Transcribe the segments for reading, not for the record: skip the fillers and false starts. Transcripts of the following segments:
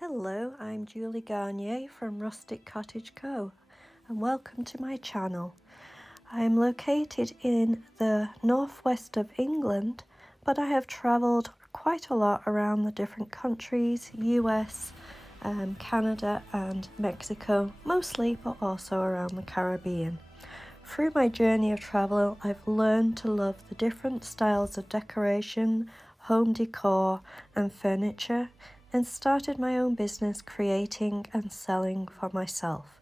Hello, I'm Julie Garnier from Rustic Cottage Co. and welcome to my channel. I am located in the northwest of England, but I have travelled quite a lot around the different countries, US, Canada and Mexico mostly, but also around the Caribbean. Through my journey of travel, I've learned to love the different styles of decoration, home decor and furniture, and started my own business creating and selling for myself.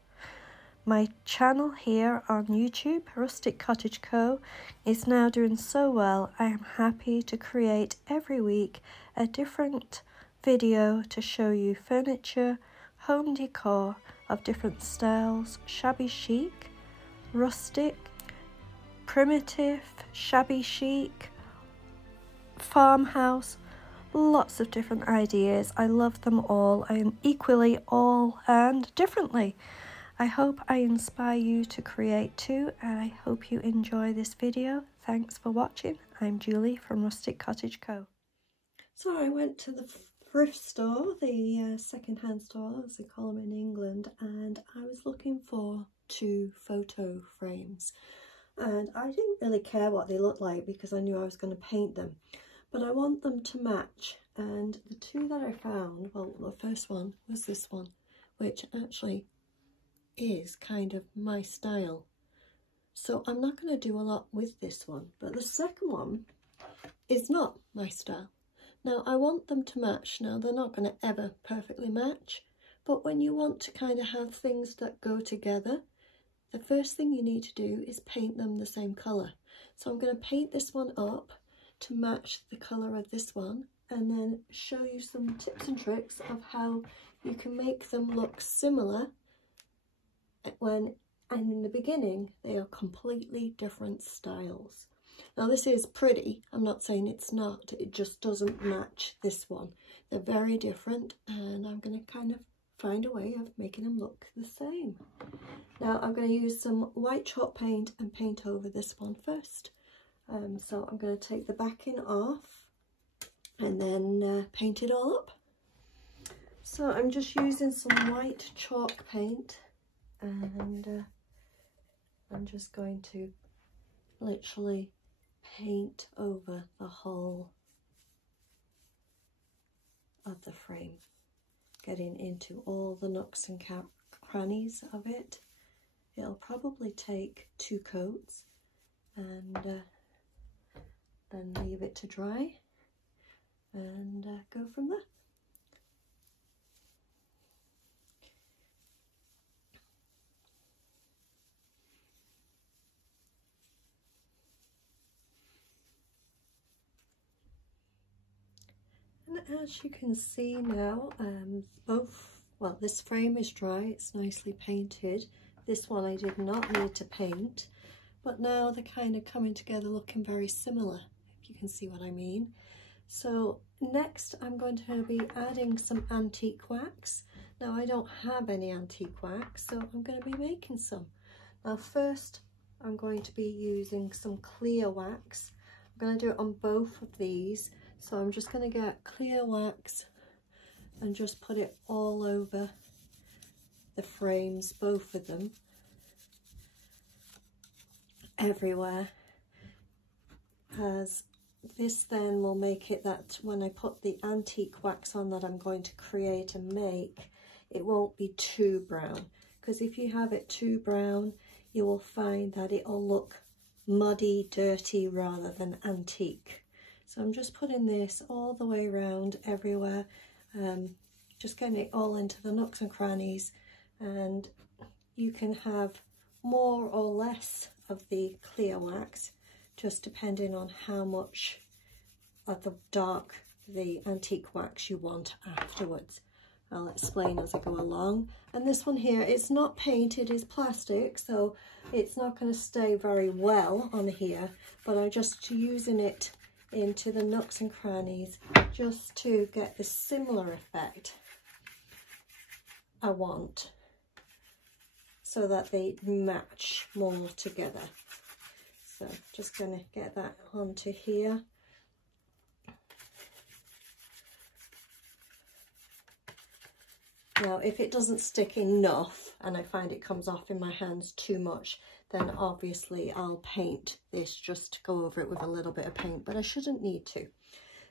My channel here on YouTube, Rustic Cottage Co, is now doing so well. I am happy to create every week a different video to show you furniture, home decor of different styles, shabby chic, rustic, primitive, shabby chic, farmhouse, lots of different ideas. I love them all. I am equally all and differently. I hope I inspire you to create too, and I hope you enjoy this video. Thanks for watching. I'm Julie from Rustic Cottage Co. So I went to the thrift store, the second-hand store as they call them in England, and I was looking for 2 photo frames, and I didn't really care what they looked like because I knew I was going to paint them, but I want them to match. And the 2 that I found, well, the first one was this one, which actually is kind of my style, so I'm not going to do a lot with this one. But the second one is not my style. Now I want them to match. Now they're not going to ever perfectly match, but when you want to kind of have things that go together, the first thing you need to do is paint them the same colour. So I'm going to paint this one up to match the colour of this one, and then show you some tips and tricks of how you can make them look similar when, and in the beginning, they are completely different styles. Now this is pretty, I'm not saying it's not, it just doesn't match this one. They're very different, and I'm going to kind of find a way of making them look the same. Now I'm going to use some white chalk paint and paint over this one first. So I'm going to take the backing off and then paint it all up. So I'm just using some white chalk paint, and I'm just going to literally paint over the whole of the frame, getting into all the nooks and crannies of it. It'll probably take 2 coats, and then leave it to dry and go from there. And as you can see now, this frame is dry, it's nicely painted. This one I did not need to paint, but now they're kind of coming together looking very similar, if you can see what I mean. So next I'm going to be adding some antique wax. Now I don't have any antique wax, so I'm going to be making some. Now first I'm going to be using some clear wax. I'm going to do it on both of these. So I'm just going to get clear wax and just put it all over the frames, both of them, everywhere, as this then will make it that when I put the antique wax on that I'm going to create and make, it won't be too brown, because if you have it too brown, you will find that it'll look muddy, dirty rather than antique. So I'm just putting this all the way around everywhere, just getting it all into the nooks and crannies, and you can have more or less of the clear wax, just depending on how much of the antique wax you want afterwards. I'll explain as I go along. And this one here, it's not painted, it's plastic, so it's not going to stay very well on here, but I'm just using it into the nooks and crannies just to get the similar effect I want, so that they match more together. So just going to get that onto here. Now, if it doesn't stick enough and I find it comes off in my hands too much, then obviously I'll paint this, just to go over it with a little bit of paint, but I shouldn't need to.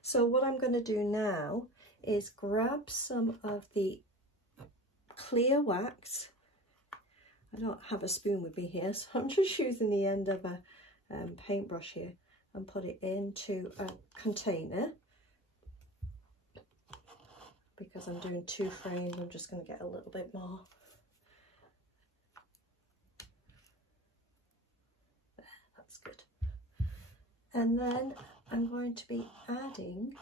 So what I'm going to do now is grab some of the clear wax. I don't have a spoon with me here, so I'm just using the end of a paintbrush here and put it into a container. Because I'm doing 2 frames, I'm just going to get a little bit more. There, that's good. And then I'm going to be adding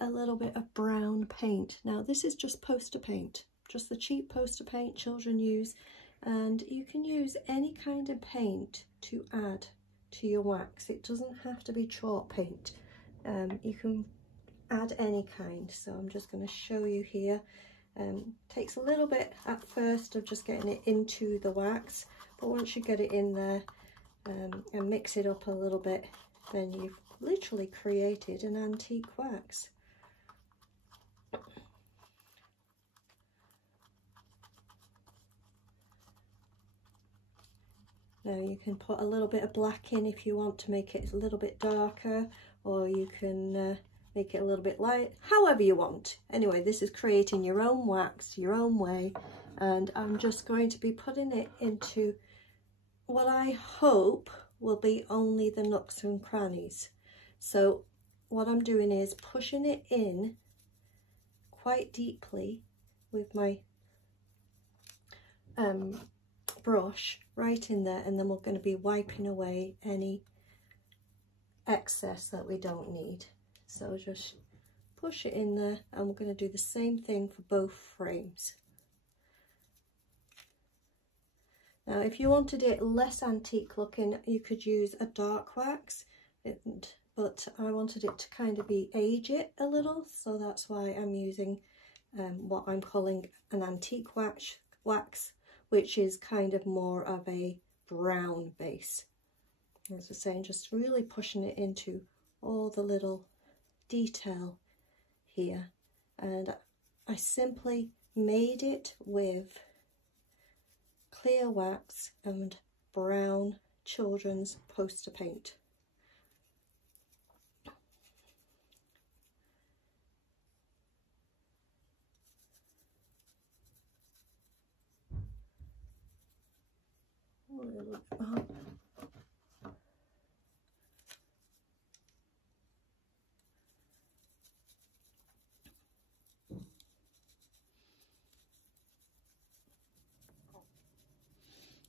a little bit of brown paint. Now this is just poster paint, just the cheap poster paint children use, and you can use any kind of paint to add to your wax. It doesn't have to be chalk paint. You can add any kind. So I'm just going to show you here. Takes a little bit at first of just getting it into the wax, but once you get it in there and mix it up a little bit, then you've literally created an antique wax. Now you can put a little bit of black in if you want to make it a little bit darker, or you can make it a little bit light, however you want. Anyway, this is creating your own wax, your own way, and I'm just going to be putting it into what I hope will be only the nooks and crannies. So what I'm doing is pushing it in quite deeply with my brush right in there, and then we're going to be wiping away any excess that we don't need. So just push it in there, and we're going to do the same thing for both frames. Now if you wanted it less antique looking, you could use a dark wax, but I wanted it to kind of age it a little, so that's why I'm using what I'm calling an antique wax, which is kind of more of a brown base. As I was saying, just really pushing it into all the little detail here, and I simply made it with clear wax and brown children's poster paint. A little bit more.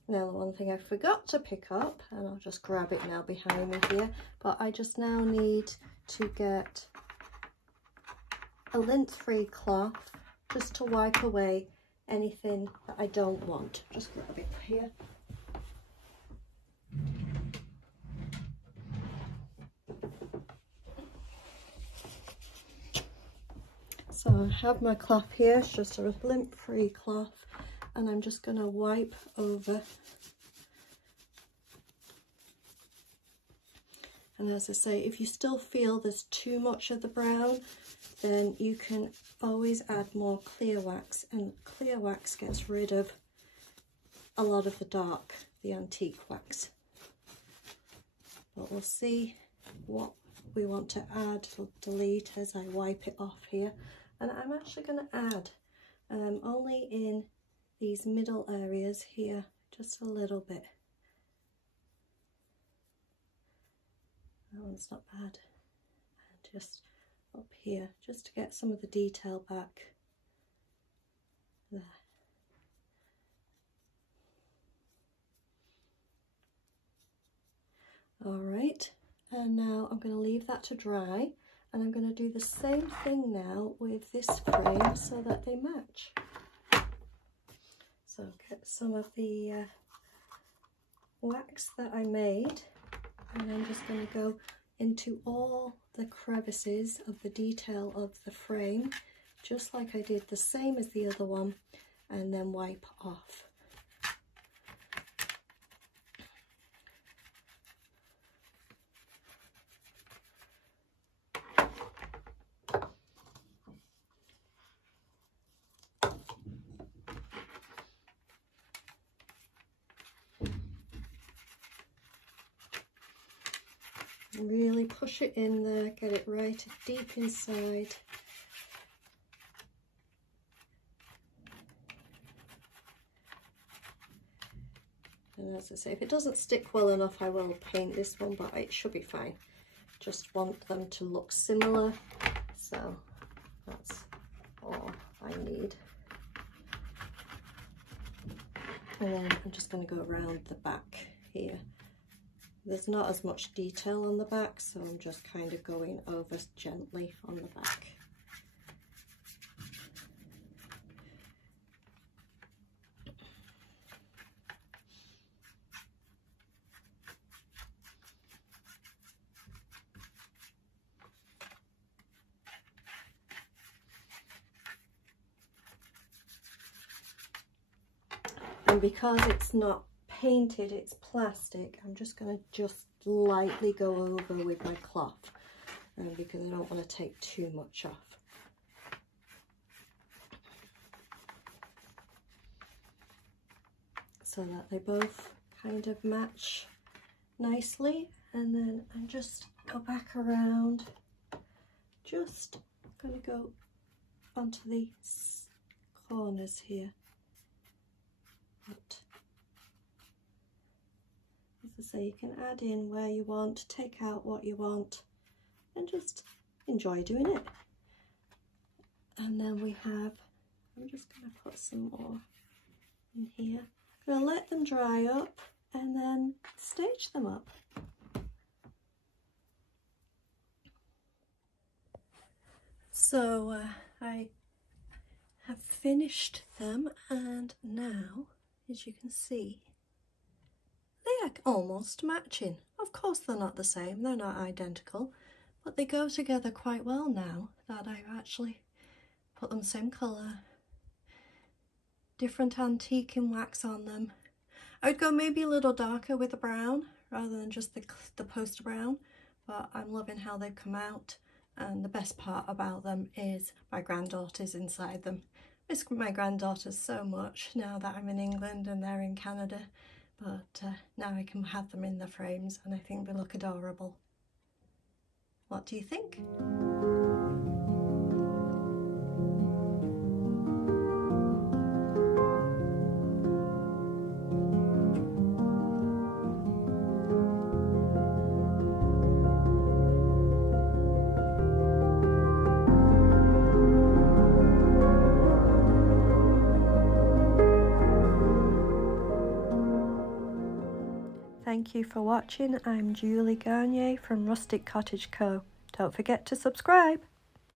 Now the one thing I forgot to pick up, and I'll just grab it now behind me here, but I just now need to get a lint-free cloth just to wipe away anything that I don't want. Just grab it here. So I have my cloth here, it's just a lint-free cloth, and I'm just going to wipe over. And as I say, if you still feel there's too much of the brown, then you can always add more clear wax, and clear wax gets rid of a lot of the dark, the antique wax. But we'll see what we want to add or delete as I wipe it off here. And I'm actually going to add only in these middle areas here, just a little bit. That one's not bad. And just up here, just to get some of the detail back there. All right, and now I'm going to leave that to dry, and I'm going to do the same thing now with this frame so that they match. So get some of the wax that I made, and I'm just going to go into all the crevices of the detail of the frame, just like I did the same as the other one, and then wipe off. Really push it in there, get it right deep inside. And as I say, if it doesn't stick well enough, I will paint this one, but it should be fine. Just want them to look similar, so that's all I need. And then I'm just going to go around the back here. There's not as much detail on the back, so I'm just kind of going over gently on the back. And because it's not painted, it's plastic, I'm just going to just lightly go over with my cloth, because I don't want to take too much off. So that they both kind of match nicely, and then I just go back around, just going to go onto these corners here. But as I say, you can add in where you want, take out what you want, and just enjoy doing it. And then we have, I'm just going to put some more in here. I'm going to let them dry up and then stage them up. So I have finished them, and now, as you can see, they are almost matching. Of course they're not the same, they're not identical, but they go together quite well now that I've actually put them same colour, different antique in wax on them. I would go maybe a little darker with the brown rather than just the poster brown, but I'm loving how they've come out, and the best part about them is my granddaughter's inside them. I miss my granddaughters so much now that I'm in England and they're in Canada, but now I can have them in the frames and I think they look adorable. What do you think? Thank you for watching. I'm Julie Garnier from Rustic Cottage Co. Don't forget to subscribe.